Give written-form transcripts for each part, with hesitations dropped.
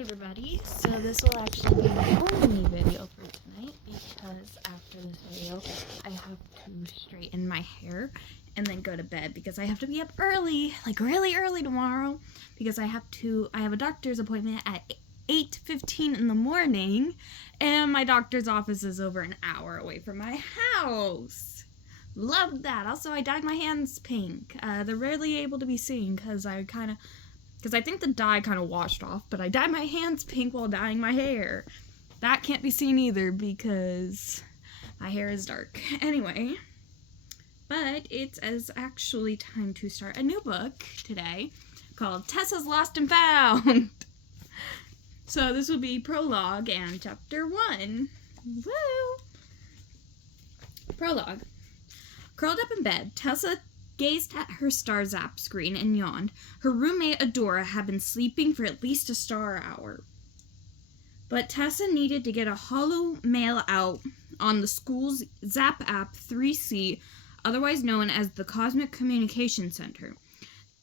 Hi everybody, so this will actually be my only video for tonight because after this video I have to straighten my hair and then go to bed because I have to be up early, like really early tomorrow, because I have a doctor's appointment at 8:15 in the morning and my doctor's office is over an hour away from my house. Love that. Also, I dyed my hands pink. They're rarely able to be seen because I think the dye kind of washed off, but I dyed my hands pink while dyeing my hair. That can't be seen either because my hair is dark. Anyway, but it's actually time to start a new book today called Tessa's Lost and Found. So this will be Prologue and Chapter 1. Woo! Prologue. Curled up in bed, Tessa gazed at her star zap screen and yawned. Her roommate Adora had been sleeping for at least a star hour. But Tessa needed to get a holo mail out on the school's Zap app 3C, otherwise known as the Cosmic Communication Center.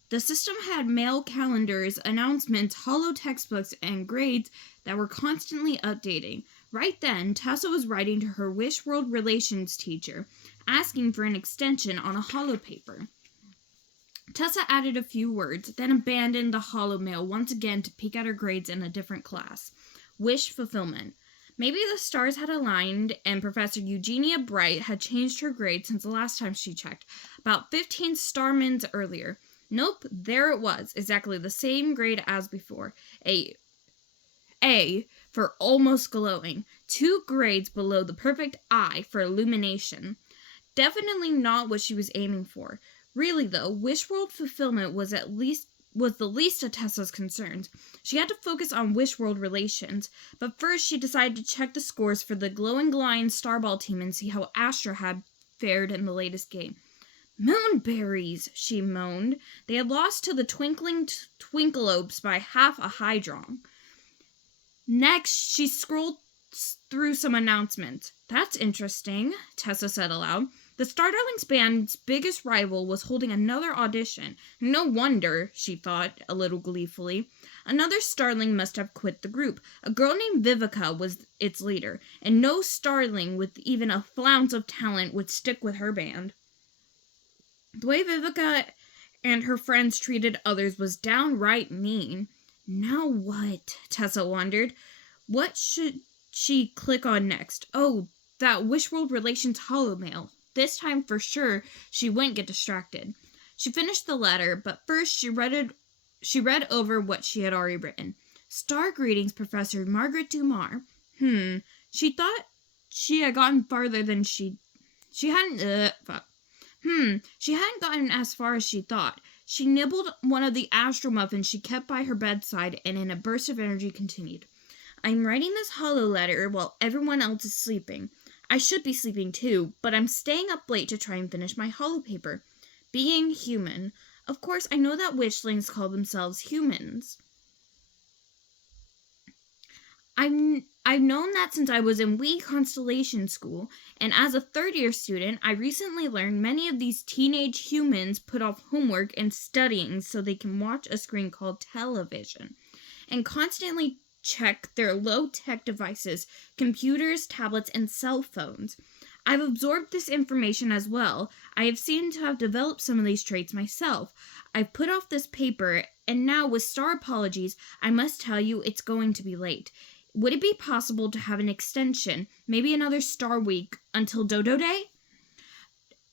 The system had mail calendars, announcements, holo textbooks, and grades that were constantly updating. Right then, Tessa was writing to her Wish World Relations teacher, asking for an extension on a holo paper. Tessa added a few words, then abandoned the holo mail once again to peek at her grades in a different class. Wish fulfillment. Maybe the stars had aligned and Professor Eugenia Bright had changed her grade since the last time she checked, about 15 star minutes earlier. Nope, there it was, exactly the same grade as before. A for almost glowing, 2 grades below the perfect I for illumination. Definitely not what she was aiming for. Really though, Wish World fulfillment was the least of Tessa's concerns. She had to focus on Wish World relations, but first she decided to check the scores for the Glowing Lion Starball team and see how Astra had fared in the latest game. Moonberries, she moaned. They had lost to the Twinkling Twinkleopes by half a hydron. Next, she scrolled through some announcements. That's interesting, Tessa said aloud. The Stardarlings band's biggest rival was holding another audition. No wonder, she thought, a little gleefully. Another Starling must have quit the group. A girl named Vivica was its leader, and no Starling with even a flounce of talent would stick with her band. The way Vivica and her friends treated others was downright mean. Now what? Tessa wondered. What should she click on next? Oh, that Wish World Relations holomail. This time for sure she wouldn't get distracted. She finished the letter, but first she read over what she had already written. Star greetings, Professor Margaret Dumar. She thought she had gotten farther than she hadn't gotten as far as she thought. She nibbled one of the astro muffins she kept by her bedside and in a burst of energy continued. I'm writing this holo letter while everyone else is sleeping. I should be sleeping too, but I'm staying up late to try and finish my holo paper. Being human. Of course, I know that witchlings call themselves humans. I've known that since I was in wee constellation school, and as a third-year student, I recently learned many of these teenage humans put off homework and studying so they can watch a screen called television, and constantly check their low-tech devices, computers, tablets, and cell phones. I've absorbed this information as well. I have seemed to have developed some of these traits myself. I've put off this paper, and now with star apologies, I must tell you it's going to be late. Would it be possible to have an extension, maybe another star week, until Dodo Day?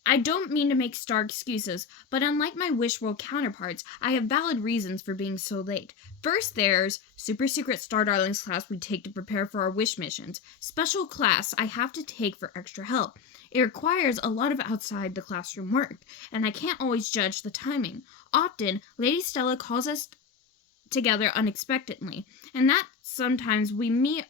I don't mean to make star excuses, but unlike my Wish World counterparts, I have valid reasons for being so late. First, there's super secret Star Darlings class we take to prepare for our wish missions. Special class I have to take for extra help. It requires a lot of outside the classroom work, and I can't always judge the timing. Often, Lady Stella calls us together unexpectedly, and sometimes we meet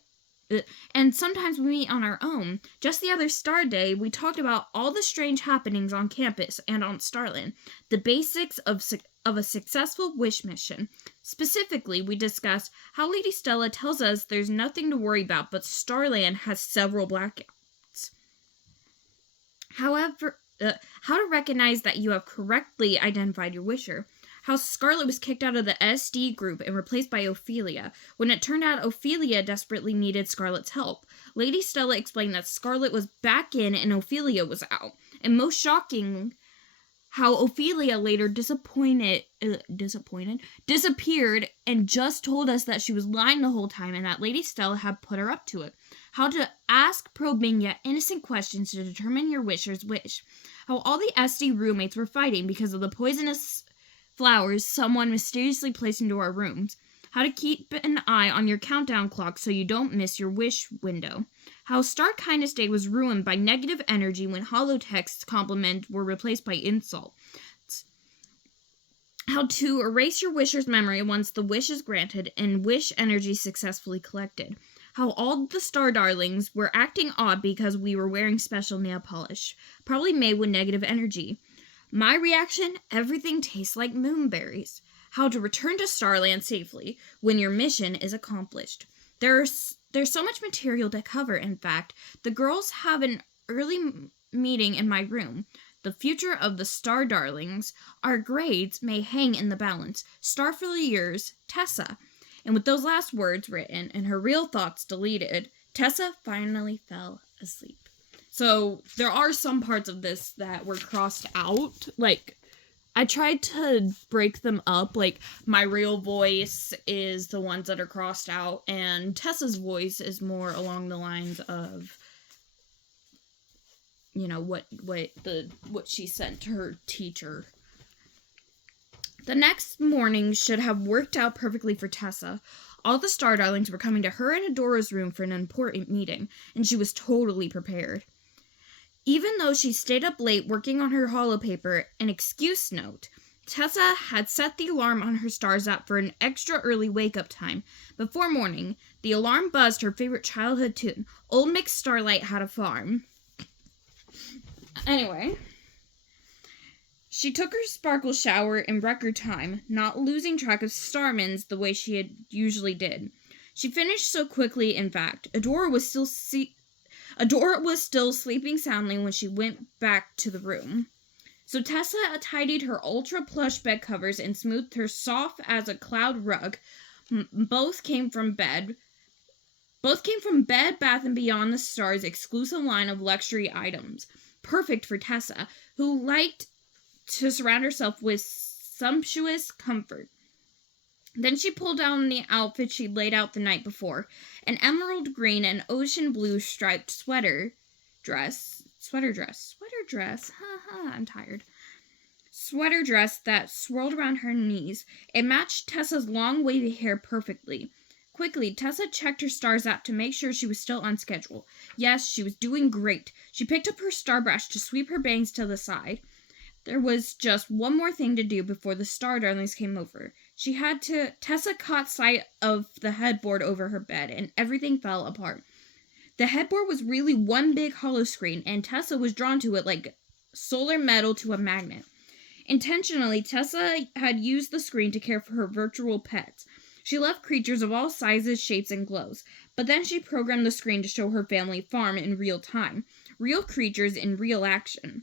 on our own. Just the other Star Day, we talked about all the strange happenings on campus and on Starland, the basics of a successful wish mission. Specifically, we discussed how Lady Stella tells us there's nothing to worry about, but Starland has several blackouts. However, how to recognize that you have correctly identified your wisher. how Scarlet was kicked out of the SD group and replaced by Ophelia, when it turned out Ophelia desperately needed Scarlet's help. Lady Stella explained that Scarlet was back in and Ophelia was out. And most shocking, how Ophelia later disappeared and just told us that she was lying the whole time and that Lady Stella had put her up to it. How to ask probing yet innocent questions to determine your wisher's wish. How all the SD roommates were fighting because of the poisonous flowers someone mysteriously placed into our rooms. How to keep an eye on your countdown clock so you don't miss your wish window. How Star Kindness Day was ruined by negative energy when holotext's compliments were replaced by insults. How to erase your wisher's memory once the wish is granted and wish energy successfully collected. How all the Star Darlings were acting odd because we were wearing special nail polish, probably made with negative energy. My reaction? Everything tastes like moonberries. How to return to Starland safely when your mission is accomplished. There's so much material to cover, in fact. The girls have an early meeting in my room. The future of the Star Darlings, our grades may hang in the balance. Starfully yours, Tessa. And with those last words written and her real thoughts deleted, Tessa finally fell asleep. So there are some parts of this that were crossed out. Like, I tried to break them up. Like, my real voice is the ones that are crossed out, and Tessa's voice is more along the lines of, you know, what she sent to her teacher. The next morning should have worked out perfectly for Tessa. All the Star Darlings were coming to her and Adora's room for an important meeting, and she was totally prepared. Even though she stayed up late working on her holopaper and excuse note, Tessa had set the alarm on her stars app for an extra early wake-up time. Before morning, the alarm buzzed her favorite childhood tune, Old Mick Starlight Had a Farm. Anyway, she took her sparkle shower in record time, not losing track of Starmans the way she had usually did. She finished so quickly, in fact, Adora was still sleeping soundly when she went back to the room. So Tessa tidied her ultra plush bed covers and smoothed her soft as a cloud rug. Both came from Bed Bath & Beyond the Stars' exclusive line of luxury items. Perfect for Tessa, who liked to surround herself with sumptuous comfort. Then she pulled down the outfit she'd laid out the night before, an emerald green and ocean blue striped sweater dress, I'm tired. Sweater dress that swirled around her knees. It matched Tessa's long wavy hair perfectly. Quickly, Tessa checked her stars app to make sure she was still on schedule. Yes, she was doing great. She picked up her star brush to sweep her bangs to the side. There was just one more thing to do before the Star Darlings came over. Tessa caught sight of the headboard over her bed, and everything fell apart. The headboard was really one big hollow screen, and Tessa was drawn to it like solar metal to a magnet. Intentionally, Tessa had used the screen to care for her virtual pets. She left creatures of all sizes, shapes, and glows, but then she programmed the screen to show her family farm in real time. Real creatures in real action.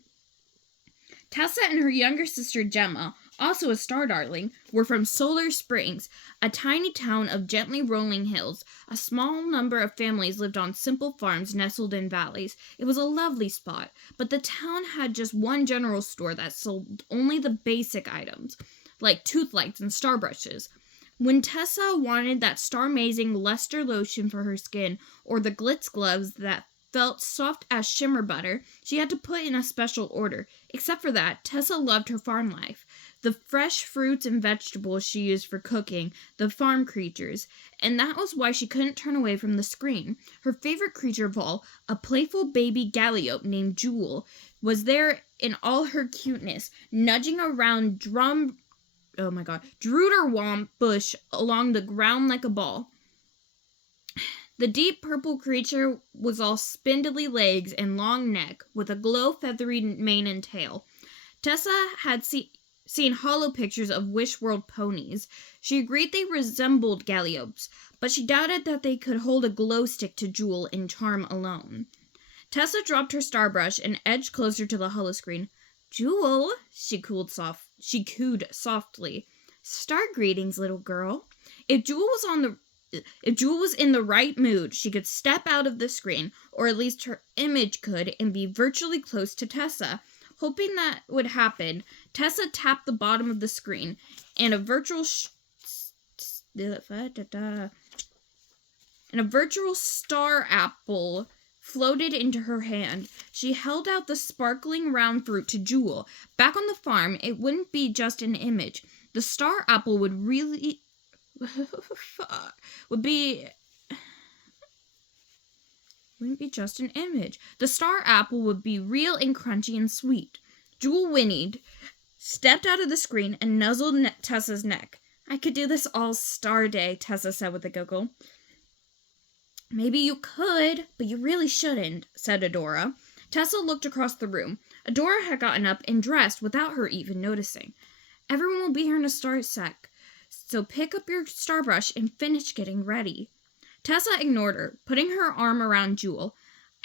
Tessa and her younger sister Gemma, also a Star Darling, were from Solar Springs, a tiny town of gently rolling hills. A small number of families lived on simple farms nestled in valleys. It was a lovely spot, but the town had just one general store that sold only the basic items, like tooth lights and star brushes. When Tessa wanted that star-amazing luster lotion for her skin, or the glitz gloves that felt soft as shimmer butter, she had to put in a special order. Except for that, Tessa loved her farm life. The fresh fruits and vegetables she used for cooking, the farm creatures, and that was why she couldn't turn away from the screen. Her favorite creature of all, a playful baby Galliope named Jewel, was there in all her cuteness, nudging around Druderwomp bush along the ground like a ball. The deep purple creature was all spindly legs and long neck, with a glow feathery mane and tail. Tessa had seen hollow pictures of Wishworld ponies. She agreed they resembled Galliopes, but she doubted that they could hold a glow stick to Jewel in charm alone. Tessa dropped her star brush and edged closer to the hollow screen. "Jewel," she cooed softly. Star greetings, little girl. If Jewel was in the right mood, she could step out of the screen, or at least her image could, and be virtually close to Tessa. Hoping that would happen, Tessa tapped the bottom of the screen, and a virtual star apple floated into her hand. She held out the sparkling round fruit to Jewel. Back on the farm, it wouldn't be just an image. The star apple would really wouldn't be just an image. The star apple would be real and crunchy and sweet. Jewel whinnied, stepped out of the screen, and nuzzled Tessa's neck. I could do this all Star Day, Tessa said with a giggle. Maybe you could, but you really shouldn't, said Adora. Tessa looked across the room. Adora had gotten up and dressed without her even noticing. Everyone will be here in a sec, so pick up your star brush and finish getting ready. Tessa ignored her, putting her arm around Jewel.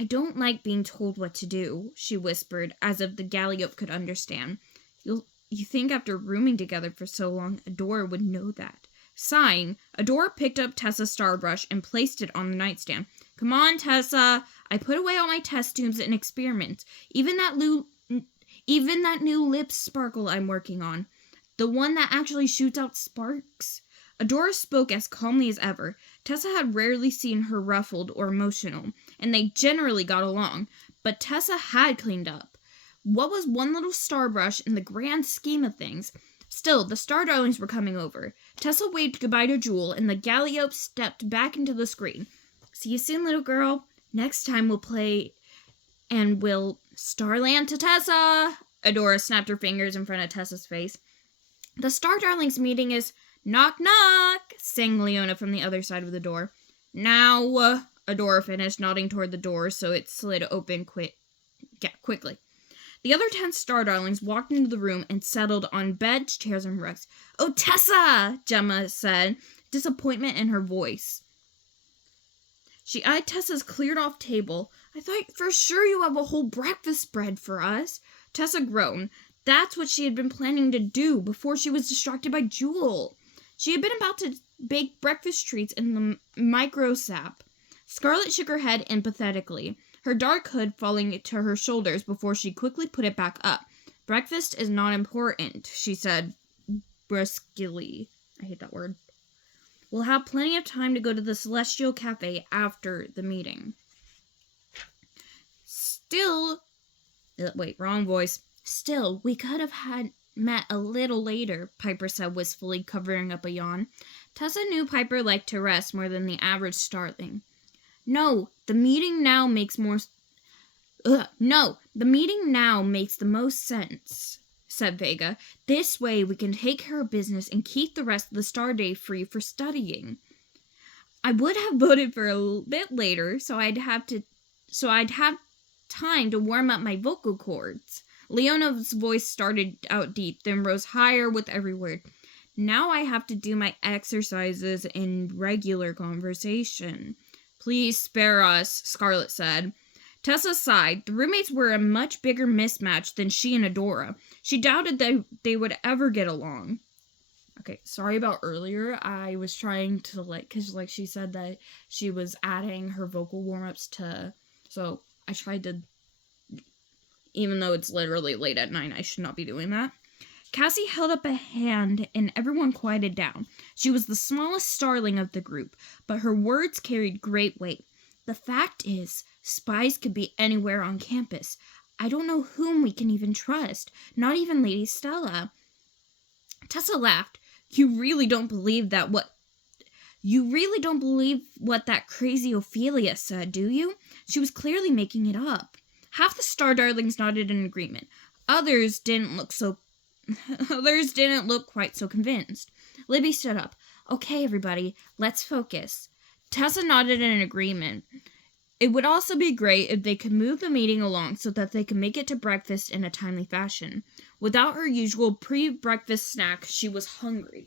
I don't like being told what to do, she whispered, as if the Galliope could understand. You think after rooming together for so long, Adora would know that. Sighing, Adora picked up Tessa's star brush and placed it on the nightstand. Come on, Tessa. I put away all my test tubes and experiments. Even that new lip sparkle I'm working on. The one that actually shoots out sparks. Adora spoke as calmly as ever. Tessa had rarely seen her ruffled or emotional, and they generally got along. But Tessa had cleaned up. What was one little star brush in the grand scheme of things? Still, the Star Darlings were coming over. Tessa waved goodbye to Jewel, and the Galliope stepped back into the screen. See you soon, little girl. Next time we'll play, and we'll Starland to Tessa. Adora snapped her fingers in front of Tessa's face. The Star Darlings meeting is knock knock, sang Leona from the other side of the door. Now, Adora finished, nodding toward the door so it slid open quickly. The other 10 Star Darlings walked into the room and settled on beds, chairs, and rugs. Oh, Tessa, Gemma said, disappointment in her voice. She eyed Tessa's cleared-off table. I thought for sure you have a whole breakfast spread for us. Tessa groaned. That's what she had been planning to do before she was distracted by Jewel. She had been about to bake breakfast treats in the micro-sap. Scarlet shook her head empathetically, her dark hood falling to her shoulders before she quickly put it back up. Breakfast is not important, she said briskly. I hate that word. We'll have plenty of time to go to the Celestial Cafe after the meeting. Wrong voice. Still, we could have met a little later, Piper said wistfully, covering up a yawn. Tessa knew Piper liked to rest more than the average starling. No, the meeting now makes the most sense, said Vega. This way we can take care of business and keep the rest of the Star Day free for studying. I would have voted for a bit later, so I'd have time to warm up my vocal cords. Leona's voice started out deep, then rose higher with every word. Now I have to do my exercises in regular conversation. Please spare us, Scarlet said. Tessa sighed. The roommates were a much bigger mismatch than she and Adora. She doubted that they would ever get along. Okay, sorry about earlier. I was trying to, because, she said that she was adding her vocal warm-ups to, so I tried to, even though it's literally late at night, I should not be doing that. Cassie held up a hand and everyone quieted down. She was the smallest starling of the group, but her words carried great weight. The fact is, spies could be anywhere on campus. I don't know whom we can even trust, not even Lady Stella. Tessa laughed. You really don't believe what that crazy Ophelia said, do you? She was clearly making it up. Half the Star Darlings nodded in agreement. Others didn't look quite so convinced. Libby stood up. Okay, everybody, let's focus. Tessa nodded in agreement. It would also be great if they could move the meeting along so that they could make it to breakfast in a timely fashion. Without her usual pre-breakfast snack, she was hungry.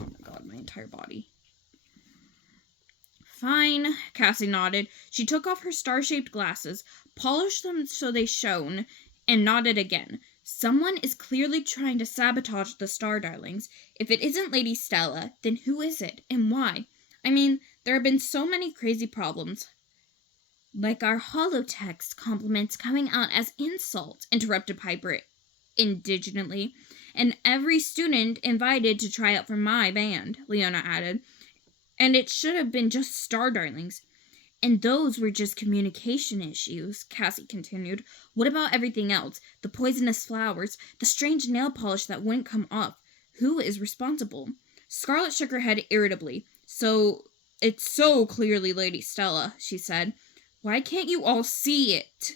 Oh my god, my entire body. Fine, Cassie nodded. She took off her star-shaped glasses, polished them so they shone, and nodded again. Someone is clearly trying to sabotage the Star Darlings. If it isn't Lady Stella, then who is it, and why? I mean, there have been so many crazy problems. Like our holotext compliments coming out as insult, interrupted Piper indignantly. And every student invited to try out for my band, Leona added. And it should have been just Star Darlings. And those were just communication issues, Cassie continued. What about everything else? The poisonous flowers, the strange nail polish that wouldn't come off. Who is responsible? Scarlet shook her head irritably. It's so clearly Lady Stella, she said. Why can't you all see it?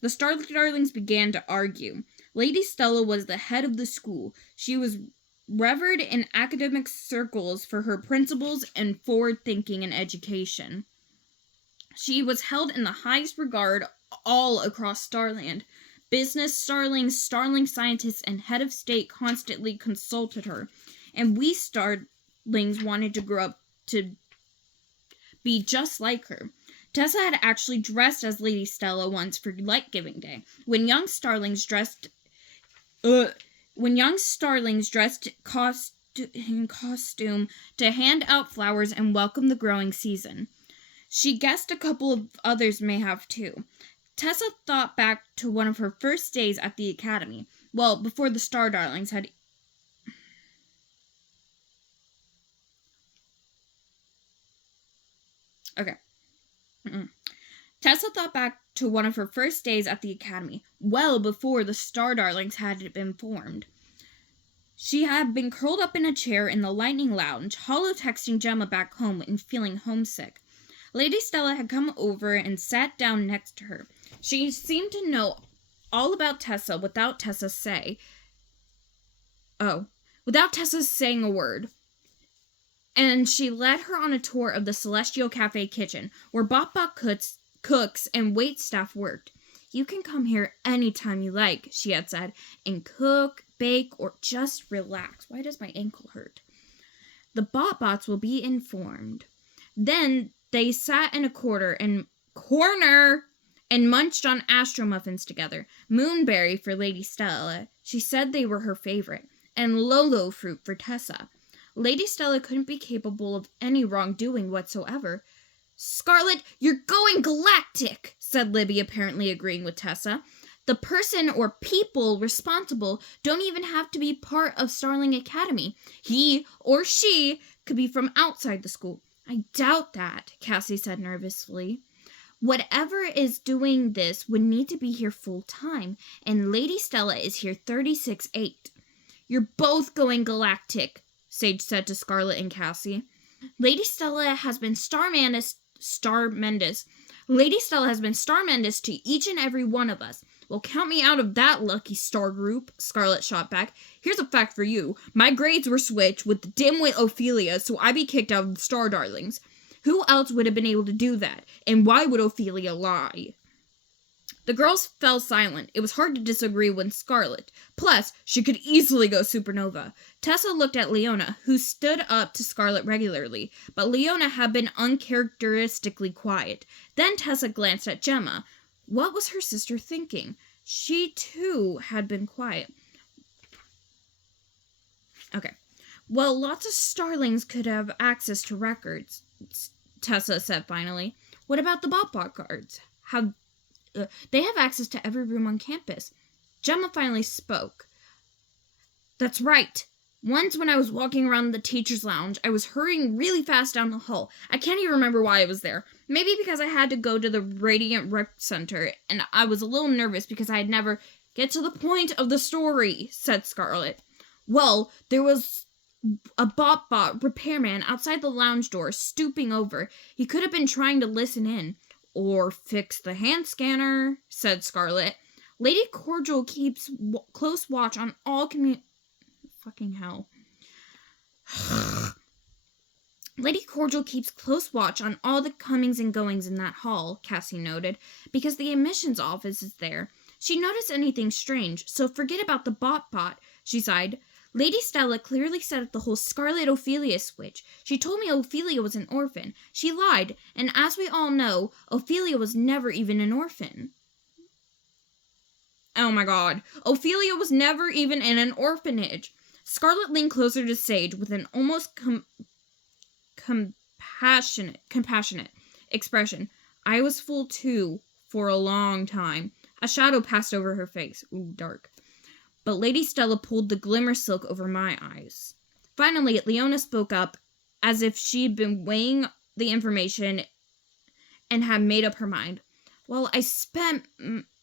The Star Darlings began to argue. Lady Stella was the head of the school. She was revered in academic circles for her principles and forward thinking in education. She was held in the highest regard all across Starland. Business starlings, starling scientists, and head of state constantly consulted her, and we starlings wanted to grow up to be just like her. Tessa had actually dressed as Lady Stella once for Light-Giving Day, when young starlings dressed in costume to hand out flowers and welcome the growing season. She guessed a couple of others may have too. Tessa thought back to one of her first days at the academy. Well, before the Star Darlings had... Okay. Tessa thought back to one of her first days at the academy, well before the Star Darlings had been formed. She had been curled up in a chair in the Lightning Lounge, holotexting Gemma back home and feeling homesick. Lady Stella had come over and sat down next to her. She seemed to know all about Tessa without Tessa saying a word. And she led her on a tour of the Celestial Cafe kitchen, where Bop-Bop cooks and waitstaff worked. You can come here anytime you like, she had said, and cook, bake, or just relax. Why does my ankle hurt? The Bop-Bots will be informed. Then they sat in a corner and munched on Astro Muffins together. Moonberry for Lady Stella. She said they were her favorite. And Lolo fruit for Tessa. Lady Stella couldn't be capable of any wrongdoing whatsoever. Scarlet, you're going galactic, said Libby, apparently agreeing with Tessa. The person or people responsible don't even have to be part of Starling Academy. He or she could be from outside the school. I doubt that, Cassie said nervously. Whatever is doing this would need to be here full time, and Lady Stella is here 36/8. You're both going galactic, Sage said to Scarlet and Cassie. Lady Stella has been Lady Stella has been Star Mendus to each and every one of us. Well, count me out of that lucky star group, Scarlet shot back. Here's a fact for you. My grades were switched with the dimwit Ophelia, so I'd be kicked out of the Star Darlings. Who else would have been able to do that? And why would Ophelia lie? The girls fell silent. It was hard to disagree with Scarlet. Plus, she could easily go supernova. Tessa looked at Leona, who stood up to Scarlet regularly, but Leona had been uncharacteristically quiet. Then Tessa glanced at Gemma. What was her sister thinking? She, too, had been quiet. Okay. Well, lots of starlings could have access to records, Tessa said finally. What about the Bop-Bop guards? They have access to every room on campus. Gemma finally spoke. That's right. Once when I was walking around the teacher's lounge, I was hurrying really fast down the hall. I can't even remember why I was there. Maybe because I had to go to the Radiant Rec Center, and I was a little nervous because I had never... Get to the point of the story, said Scarlet. Well, there was a Bop-Bop repairman outside the lounge door, stooping over. He could have been trying to listen in. Or fix the hand scanner, said Scarlet. Lady Cordial keeps close watch on all Fucking hell. Lady Cordial keeps close watch on all the comings and goings in that hall, Cassie noted, because the admissions office is there. She noticed anything strange, so forget about the Bop-Bot, she sighed. Lady Stella clearly set up the whole Scarlet Ophelia switch. She told me Ophelia was an orphan. She lied, and as we all know, Ophelia was never even an orphan. Oh my god. Ophelia was never even in an orphanage. Scarlet leaned closer to Sage with an almost compassionate expression. I was fooled too for a long time. A shadow passed over her face. Ooh, dark. But Lady Stella pulled the glimmer silk over my eyes. Finally, Leona spoke up as if she'd been weighing the information and had made up her mind. Well, I spent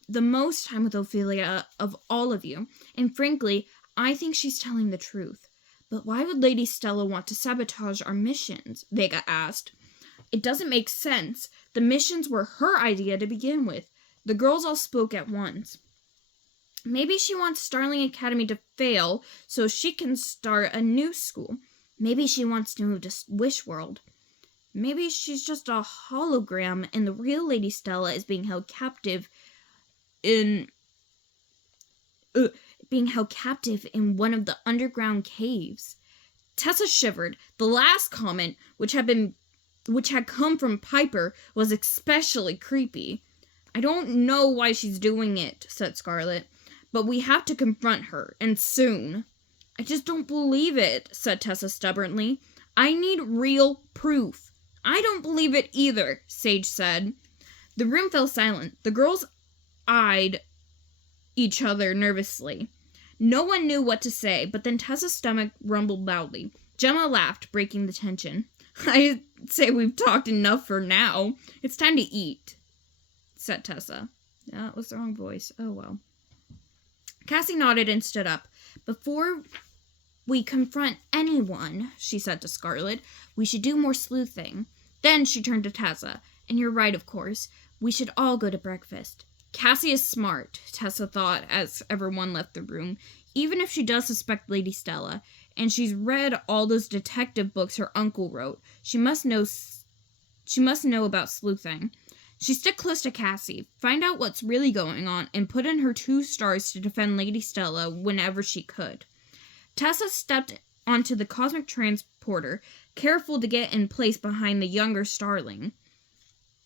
the most time with Ophelia of all of you, and frankly, I think she's telling the truth. But why would Lady Stella want to sabotage our missions? Vega asked. It doesn't make sense. The missions were her idea to begin with. The girls all spoke at once. Maybe she wants Starling Academy to fail so she can start a new school. Maybe she wants to move to Wish World. Maybe she's just a hologram and the real Lady Stella is being held captive in one of the underground caves. Tessa shivered. The last comment, which had come from Piper, was especially creepy. I don't know why she's doing it, said Scarlet, but we have to confront her, and soon. I just don't believe it, said Tessa stubbornly. I need real proof. I don't believe it either, Sage said. The room fell silent. The girls eyed each other nervously. No one knew what to say, but then Tessa's stomach rumbled loudly. Gemma laughed, breaking the tension. I'd say we've talked enough for now. It's time to eat, said Tessa. That was the wrong voice. Oh well. Cassie nodded and stood up. Before we confront anyone, she said to Scarlet, we should do more sleuthing. Then she turned to Tessa. And you're right, of course. We should all go to breakfast. Cassie is smart, Tessa thought as everyone left the room, even if she does suspect Lady Stella. And she's read all those detective books her uncle wrote. She must know about sleuthing. She stood close to Cassie, find out what's really going on, and put in her 2 stars to defend Lady Stella whenever she could. Tessa stepped onto the cosmic transporter, careful to get in place behind the younger Starling.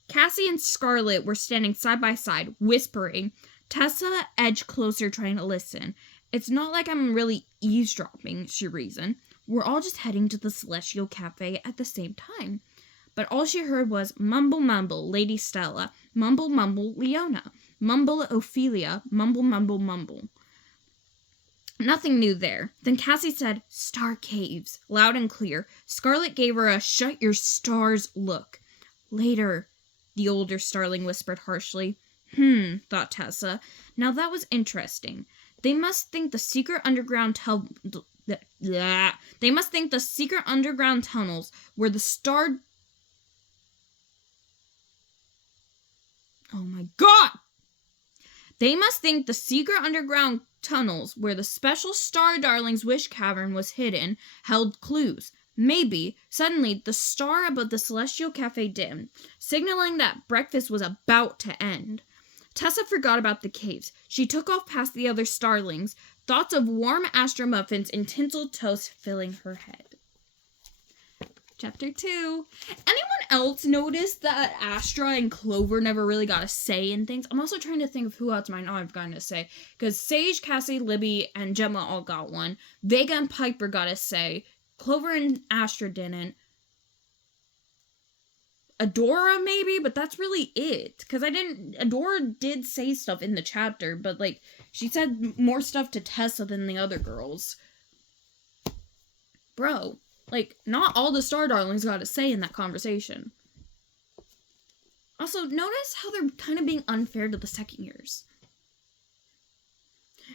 Cassie and Scarlet were standing side by side, whispering. Tessa edged closer, trying to listen. It's not like I'm really eavesdropping, she reasoned. We're all just heading to the Celestial Cafe at the same time. But all she heard was mumble mumble Lady Stella, mumble mumble Leona, mumble Ophelia, mumble mumble mumble. Nothing new there. Then Cassie said, Star Caves, loud and clear. Scarlet gave her a shut your stars look. Later, the older Starling whispered harshly. Thought Tessa. Now that was interesting. They must think the secret underground tunnels where the star... Oh my god! They must think the secret underground tunnels where the special Star Darling's wish cavern was hidden held clues. Maybe, suddenly, the star above the Celestial Cafe dimmed, signaling that breakfast was about to end. Tessa forgot about the caves. She took off past the other starlings, thoughts of warm Astro muffins and tinsel toast filling her head. Chapter 2. Anyone else notice that Astra and Clover never really got a say in things? I'm also trying to think of who else might not have gotten a say. Because Sage, Cassie, Libby, and Gemma all got one. Vega and Piper got a say. Clover and Astra didn't. Adora maybe, but that's really it. Because Adora did say stuff in the chapter, but like, she said more stuff to Tessa than the other girls. Bro. Like, not all the Star Darlings got a say in that conversation. Also, notice how they're kind of being unfair to the second years.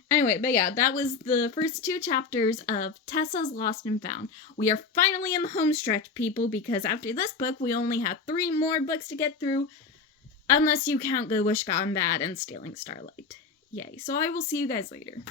Anyway, but yeah, that was the first 2 chapters of Tessa's Lost and Found. We are finally in the home stretch, people, because after this book, we only have 3 more books to get through, unless you count Good Wish Gone Bad and Stealing Starlight. Yay. So I will see you guys later.